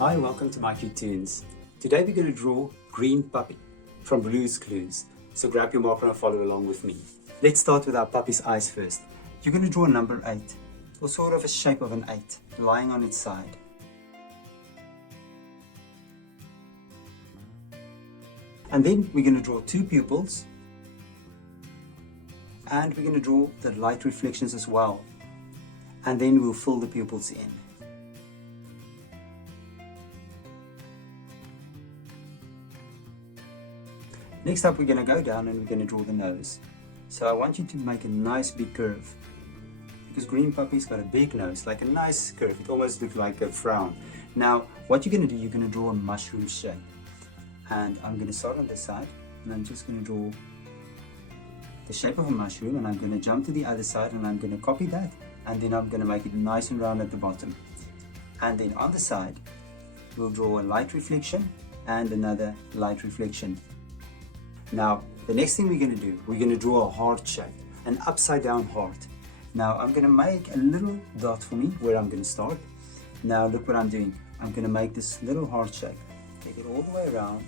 Hi, welcome to mycutetoons. Today we're going to draw Green Puppy from Blue's Clues. So grab your marker and follow along with me. Let's start with our puppy's eyes first. You're going to draw a number 8, or sort of a shape of an 8, lying on its side. And then we're going to draw 2 pupils. And we're going to draw the light reflections as well. And then we'll fill the pupils in. Next up, we're going to go down and we're going to draw the nose. So I want you to make a nice big curve, because Green Puppy's got a big nose, like a nice curve. It almost looks like a frown. Now, what you're going to do, you're going to draw a mushroom shape. And I'm going to start on this side, and I'm just going to draw the shape of a mushroom, and I'm going to jump to the other side, and I'm going to copy that, and then I'm going to make it nice and round at the bottom. And then on the side, we'll draw a light reflection and another light reflection. Now, the next thing we're going to do, we're going to draw a heart shape, an upside down heart. Now, I'm going to make a little dot for me where I'm going to start. Now, look what I'm doing. I'm going to make this little heart shape. Take it all the way around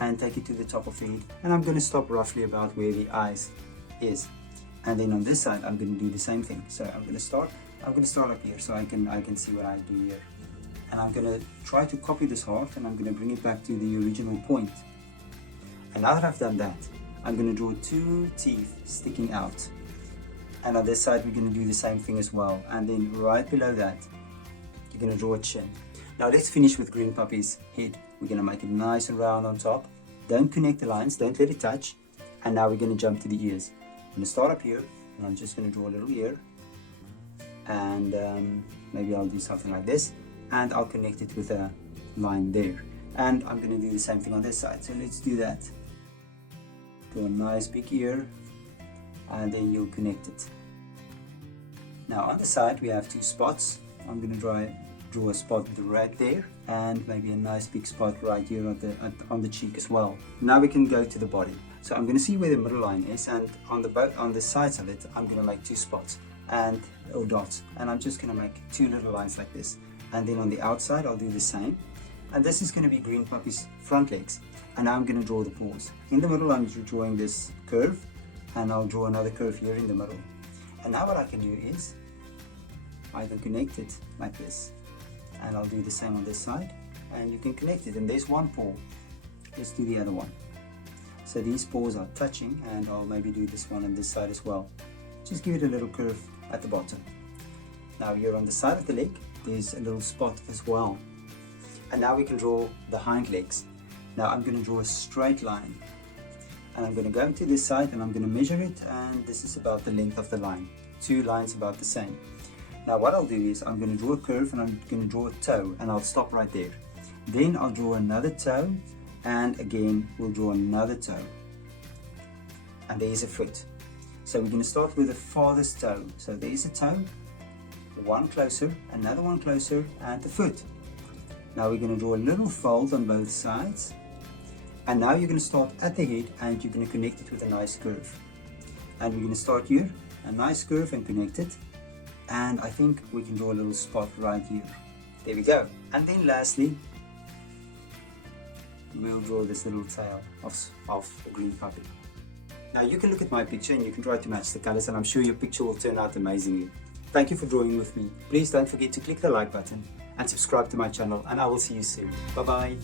and take it to the top of the head. And I'm going to stop roughly about where the eyes is. And then on this side, I'm going to do the same thing. So I'm going to start up here so I can see what I do here. And I'm going to try to copy this heart, and I'm going to bring it back to the original point. And now that I've done that, I'm going to draw 2 teeth sticking out. And on this side, we're going to do the same thing as well. And then right below that, you're going to draw a chin. Now let's finish with Green Puppy's head. We're going to make it nice and round on top. Don't connect the lines, don't let it touch. And now we're going to jump to the ears. I'm going to start up here, and I'm just going to draw a little ear. And maybe I'll do something like this. And I'll connect it with a line there. And I'm going to do the same thing on this side. So let's do that. Draw a nice big ear, and then you'll connect it. Now on the side we have 2 spots. I'm going to draw a spot right there, and maybe a nice big spot right here on the cheek as well. Now we can go to the body. So I'm going to see where the middle line is, and on the sides of it I'm going to make 2 spots or dots, and I'm just going to make 2 little lines like this. And then on the outside I'll do the same. And this is going to be Green Puppy's front legs. And now I'm going to draw the paws. In the middle I'm drawing this curve, and I'll draw another curve here in the middle. And now what I can do is either connect it like this, and I'll do the same on this side, and you can connect it. And there's one paw. Let's do the other one. So these paws are touching, and I'll maybe do this one on this side as well. Just give it a little curve at the bottom. Now here on the side of the leg, there's a little spot as well. And now we can draw the hind legs. Now I'm going to draw a straight line, and I'm going to go to this side, and I'm going to measure it, and this is about the length of the line. 2 lines about the same. Now what I'll do is I'm going to draw a curve, and I'm going to draw a toe, and I'll stop right there. Then I'll draw another toe, and again we'll draw another toe. And there's a foot. So we're going to start with the farthest toe. So there's a toe, one closer, another one closer, and the foot. Now we're going to draw a little fold on both sides. And now you're going to start at the head, and you're going to connect it with a nice curve. And we're going to start here, a nice curve, and connect it. And I think we can draw a little spot right here. There we go. And then lastly, we'll draw this little tail of a Green Puppy. Now you can look at my picture, and you can try to match the colors, and I'm sure your picture will turn out amazingly. Thank you for drawing with me. Please don't forget to click the like button and subscribe to my channel, and I will see you soon. Bye bye.